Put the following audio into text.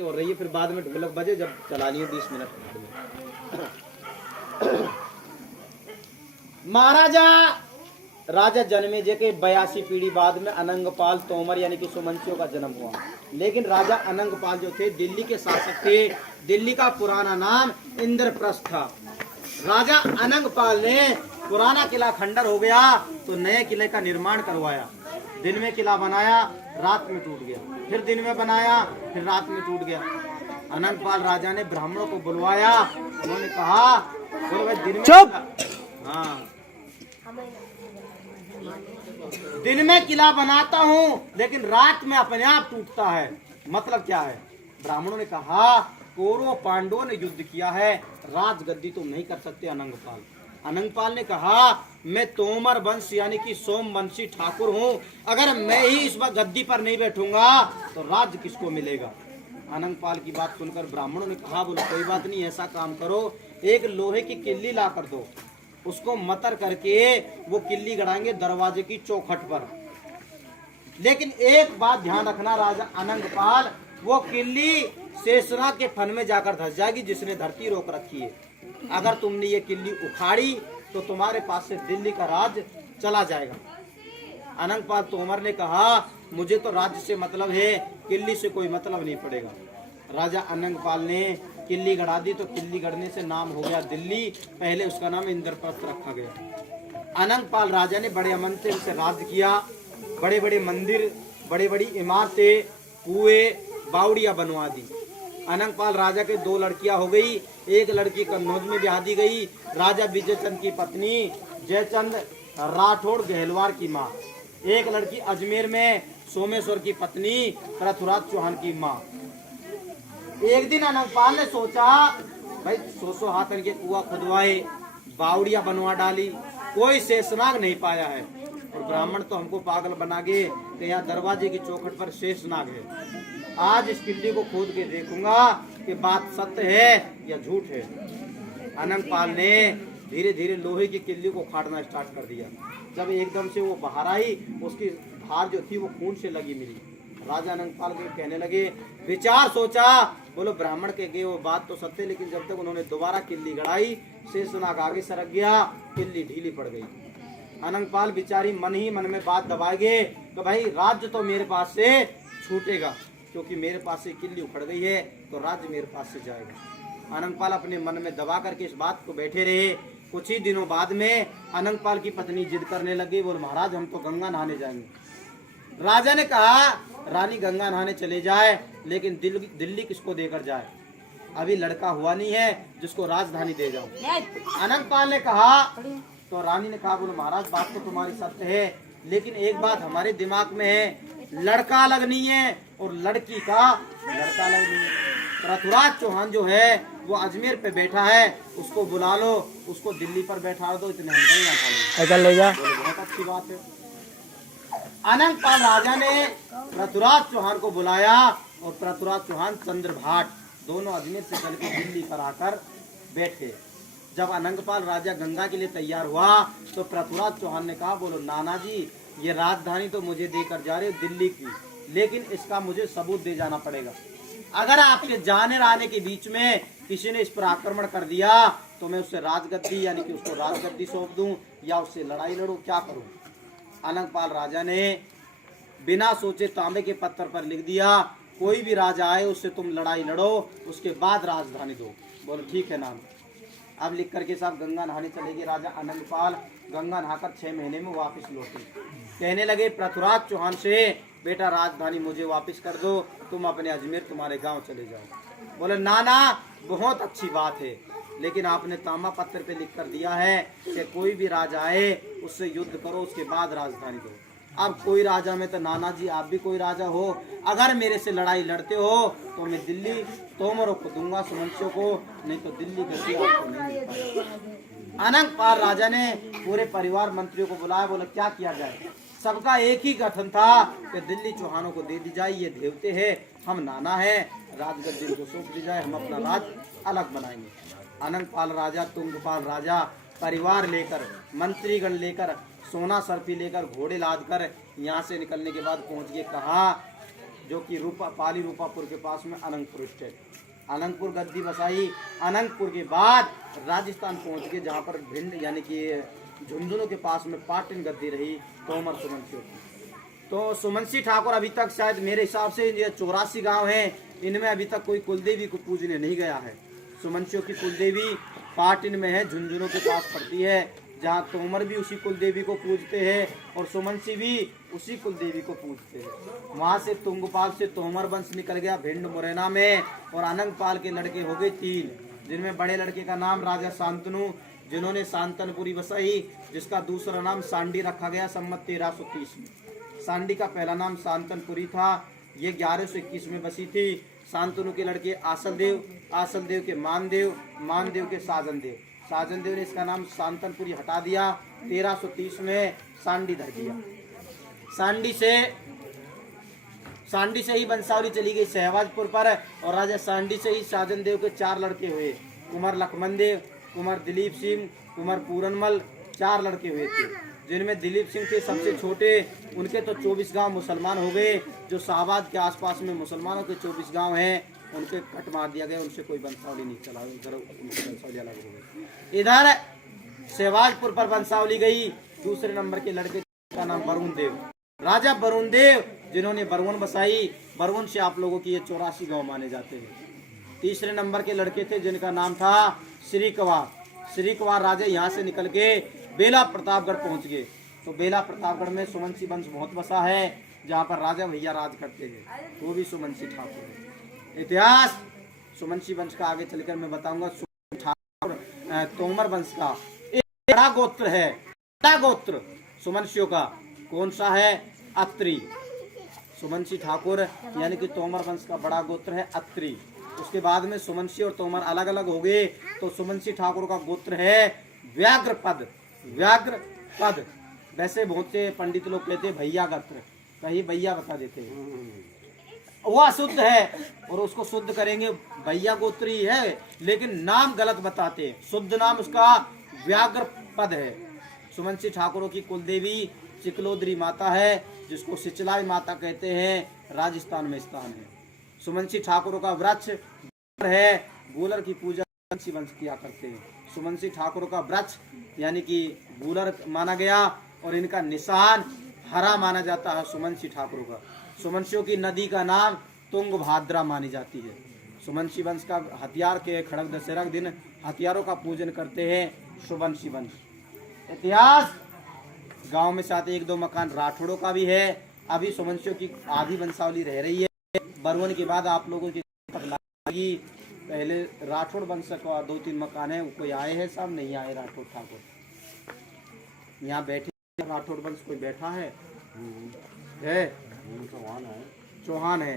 हो रही है, फिर बाद में ढोलक बजे जब चलानी है 20 मिनट। महाराजा राजा जन्मेजय के 82 पीढ़ी बाद में अनंगपाल तोमर यानी कि सुमंतियों का जन्म हुआ। लेकिन राजा अनंगपाल जो थे दिल्ली के शासक थे। दिल्ली का पुराना नाम इंद्रप्रस्थ था। राजा अनंगपाल ने पुराना किला खंडर हो गया तो नए किले का निर्माण करवाया। दिन में किला बनाया, रात में टूट गया, फिर दिन में बनाया, फिर रात में टूट गया। अनंगपाल राजा ने ब्राह्मणों को बुलवाया। उन्होंने कहा बोलो भाई दिन में हाँ दिन में किला बनाता हूँ लेकिन रात में अपने आप टूटता है, मतलब क्या है? ब्राह्मणों ने कहा कौरव पांडवों ने युद्ध किया है, राजगद्दी तुम नहीं कर सकते अनंगपाल। अनंगपाल ने कहा मैं तोमर वंश यानी कि सोमवंशी ठाकुर हूँ, अगर मैं ही इस बार गद्दी पर नहीं बैठूंगा तो राज्य किसको मिलेगा? अनंगपाल की बात सुनकर ब्राह्मणों ने कहा बोलो कोई बात नहीं, ऐसा काम करो एक लोहे की किल्ली ला कर दो, उसको मतर करके वो किल्ली गड़ाएंगे दरवाजे की चौखट पर। लेकिन एक बात ध्यान रखना राजा अनंगपाल, वो किल्ली शेषनाग के फन में जाकर धस जाएगी जिसने धरती रोक रखी है। अगर तुमने ये किल्ली उखाड़ी तो तुम्हारे पास से दिल्ली का राज चला जाएगा। अनंगपाल तोमर ने कहा मुझे तो राज्य से मतलब है, किल्ली से कोई मतलब नहीं पड़ेगा। राजा अनंगपाल ने किल्ली गड़ा दी तो किल्ली गड़ने से नाम हो गया दिल्ली, पहले उसका नाम इंद्रप्रस्थ रखा गया। अनंगपाल राजा ने बड़े अमन से राज्य किया। बड़े बड़े मंदिर, बड़ी बड़ी इमारतें, कुएं, बावड़ियां बनवा दी। अनंगपाल राजा के 2 लड़कियां हो गई, एक लड़की कन्नौज में ब्याह दी गई, राजा विजयचंद की पत्नी जयचंद राठौड़ गहलवार की माँ। एक लड़की अजमेर में सोमेश्वर की पत्नी पृथ्वीराज चौहान की माँ। एक दिन अनंगपाल ने सोचा भाई 100 हाथ के कुआं खुदवाए, बावड़ियां बनवा डाली, कोई शेषनाग नहीं पाया है और ब्राह्मण तो हमको पागल बना गए कि यहाँ दरवाजे की चौखट पर शेषनाग है। आज इस किल्ली को खोद के देखूंगा कि बात सत्य है या झूठ है। अनंगपाल ने धीरे धीरे लोहे की किल्ली को खाड़ना स्टार्ट कर दिया। जब एकदम से वो बाहर आई, उसकी धार जो थी वो खून से लगी मिली। राजा अनंगपाल को कहने लगे, विचार सोचा, बोलो ब्राह्मण के गए वो बात तो सत्य, लेकिन जब तक उन्होंने दोबारा किल्ली गड़ाई शेषनाग आगे सरक गया, किल्ली ढीली पड़ गई। अनंगपाल बिचारी मन ही मन में बात दबाएंगे तो भाई राज्य तो मेरे पास से छूटेगा, क्योंकि मेरे पास से किल्ली उखड़ गई है तो राज्य मेरे पास से जाएगा। अनंगपाल अपने मन में दबा करके इस बात को बैठे रहे। कुछ ही दिनों बाद में अनंगपाल की पत्नी जिद करने लगी, बोल महाराज हम तो गंगा नहाने जाएंगे। राजा ने कहा रानी गंगा नहाने चले जाए, लेकिन दिल्ली किसको देकर जाए? अभी लड़का हुआ नहीं है जिसको राजधानी दे जाऊं। अनंगपाल ने कहा तो रानी ने कहा बोलो महाराज बात तो तुम्हारी सत्य है, लेकिन एक बात हमारे दिमाग में है, लड़का अलग नहीं है और लड़की का लड़का अलग नहीं है। पृथ्वीराज चौहान जो है वो अजमेर पे बैठा है, उसको बुला लो, उसको दिल्ली पर बैठा दो, इतने हम ले जा। बहुत अच्छी बात है। अनंगपाल राजा ने पृथ्वीराज चौहान को बुलाया और पृथ्वीराज चौहान चंद्रभाट दोनों अजमेर से चल के दिल्ली पर आकर बैठे। जब अनंगपाल राजा गंगा के लिए तैयार हुआ तो पृथ्वीराज चौहान ने कहा बोलो नाना जी ये राजधानी तो मुझे देकर जा रहे हो दिल्ली की, लेकिन इसका मुझे सबूत दे जाना पड़ेगा। अगर आपके जाने आने के बीच में किसी ने इस पर आक्रमण कर दिया तो मैं उससे राजगद्दी यानी कि उसको राजगद्दी सौंप दूं या उससे लड़ाई लड़ूं, क्या करूं? अनंगपाल राजा ने बिना सोचे तांबे के पत्थर पर लिख दिया, कोई भी राजा आए उससे तुम लड़ाई लड़ो, उसके बाद राजधानी दो। बोलो ठीक है नाम। अब लिख करके साहब गंगा नहाने चले गए। राजा अनंगपाल गंगा नहाकर 6 महीने में वापस लौटे। कहने लगे पृथ्वीराज चौहान से बेटा राजधानी मुझे वापस कर दो, तुम अपने अजमेर तुम्हारे गांव चले जाओ। बोले नाना बहुत अच्छी बात है, लेकिन आपने तांबा पत्थर पे लिख कर दिया है कि कोई भी राजा आए उससे युद्ध करो उसके बाद राजधानी दो। अब कोई राजा में तो नाना जी आप भी कोई राजा हो, अगर मेरे से लड़ाई लड़ते हो तो मैं दिल्ली तोमरों को दूंगा, सुमंतियों को, नहीं तो दिल्ली गद्दी आपको नहीं मिल पाएगी। अनंगपाल राजा ने पूरे परिवार मंत्रियों को बुलाया। बोला क्या किया जाए? सबका एक ही गठन था कि दिल्ली चौहानों को दे दी जाए, ये देवते हैं, हम नाना है, राजगद्दी को सौंप दी जाए, हम अपना राज अलग बनाएंगे। अनंगपाल राजा, तुंगपाल राजा परिवार लेकर, मंत्रीगण लेकर, सोना सर्पी लेकर, घोड़े लाद कर यहाँ से निकलने के बाद पहुंच गए कहा जो कि पाली रूपापुर के पास में अनंतपुर स्टेट। अनंतपुर गद्दी बसाई। अनंतपुर के बाद राजस्थान पहुंच गए, जहाँ पर भिंड यानी कि झुंझुनू के पास में पाटन गद्दी रही तोमर सुमनसियों की। तो सुमनसी ठाकुर अभी तक शायद मेरे हिसाब से ये 84 गांव हैं, इनमें अभी तक कोई कुलदेवी को पूजने नहीं गया है। सुमनसियों की कुलदेवी पाटन में है, झुंझुनू के पास पड़ती है, जहाँ तोमर भी उसी कुलदेवी को पूजते हैं और सुमनसी भी उसी कुलदेवी को पूजते हैं। वहाँ से तुंगपाल से तोमर वंश निकल गया भिंड मुरैना में, और अनंगपाल के लड़के हो गए 3, जिनमें बड़े लड़के का नाम राजा शांतनु, जिन्होंने शांतनपुरी बसाई, जिसका दूसरा नाम सांडी रखा गया संमत 1330 में। सांडी का पहला नाम शांतनपुरी था, ये 1121 में बसी थी। शांतनु के लड़के आसलदेव, आसलदेव के मानदेव, मानदेव के साजनदेव, साजनदेव ने इसका नाम शांतनपुरी हटा दिया, 1330 में सांडी धर दिया। सांडी से ही वंशावली चली गई सहवाजपुर पर, और राजा सांडी से ही साजनदेव के 4 लड़के हुए, कुंवर लखमनदेव, कुंवर दिलीप सिंह, कुंवर पूरनमल, 4 लड़के हुए थे, जिनमें दिलीप सिंह थे सबसे छोटे। उनके तो 24 गांव मुसलमान हो गए। जो शाहबाद के आसपास में मुसलमानों के 24 गांव हैं, उनके कट मार दिया गया, उनसे कोई वंशावली नहीं चला, उनकी वंशावली अलग हो गई। इधर सहवाजपुर पर वंशावली गई। दूसरे नंबर के लड़के का नाम वरुण देव, राजा वरुण देव, जिन्होंने बरवन बसाई। बरवन से आप लोगों की ये 84 गांव माने जाते हैं। तीसरे नंबर के लड़के थे, जिनका नाम था श्री कुंवर। श्री कुंवर राजा यहाँ से निकल के बेला प्रतापगढ़ पहुंच गए। तो बेला प्रतापगढ़ में सुमनसी वंश बहुत बसा है, जहाँ पर राजा भैया राज करते हैं, वो भी सुमनसी ठाकुर है। इतिहास सुमनसी वंश का आगे चलकर मैं बताऊंगा। ठाकुर तोमर वंश का एक बड़ा गोत्र है, बड़ा गोत्र सुमनसियों का कौन सा है? अत्री। सुमनसी ठाकुर यानी कि तोमर वंश का बड़ा गोत्र है अत्री। उसके बाद में सुमनसी और तोमर अलग अलग हो गए, तो सुमनसी ठाकुर का गोत्र है व्याघ्रपद। व्याघ्रपद, वैसे बहुत से पंडित लोग कहते हैं भैया गोत्र, कहीं भैया बता देते हैं, वो अशुद्ध है और उसको शुद्ध करेंगे, भैया गोत्र ही है, लेकिन नाम गलत बताते हैं। शुद्ध नाम उसका व्याघ्रपद है। सुमनसी ठाकुरों की कुलदेवी चिकलोदरी माता है, जिसको सिचलाई माता कहते हैं, राजस्थान में स्थान है। सुमनसी ठाकुरों का वृक्ष है, गूलर की पूजा सुमनसी वंश किया करते हैं। सुमनसी ठाकुरों का वृक्ष यानी कि गूलर माना गया, और इनका निशान हरा माना जाता है सुमनसी ठाकुरों का। सुमनसियों की नदी का नाम तुंगभाद्रा मानी जाती है। सुमनसी वंश का हथियार के खड़ग दशहरा के दिन हथियारों का पूजन करते हैं सुमनसी वंश। इतिहास गांव में साथ 1-2 मकान राठौड़ों का भी है। अभी सुमनसियों की आधी वंशावली रह रही है। बरवन के बाद आप लोगों की लगी, पहले राठौड़ वंश का 2-3 मकान है, कोई आए हैं, सब नहीं आए राठौड़ ठाकुर। यहाँ बैठे राठौड़ वंश कोई बैठा है? चौहान है।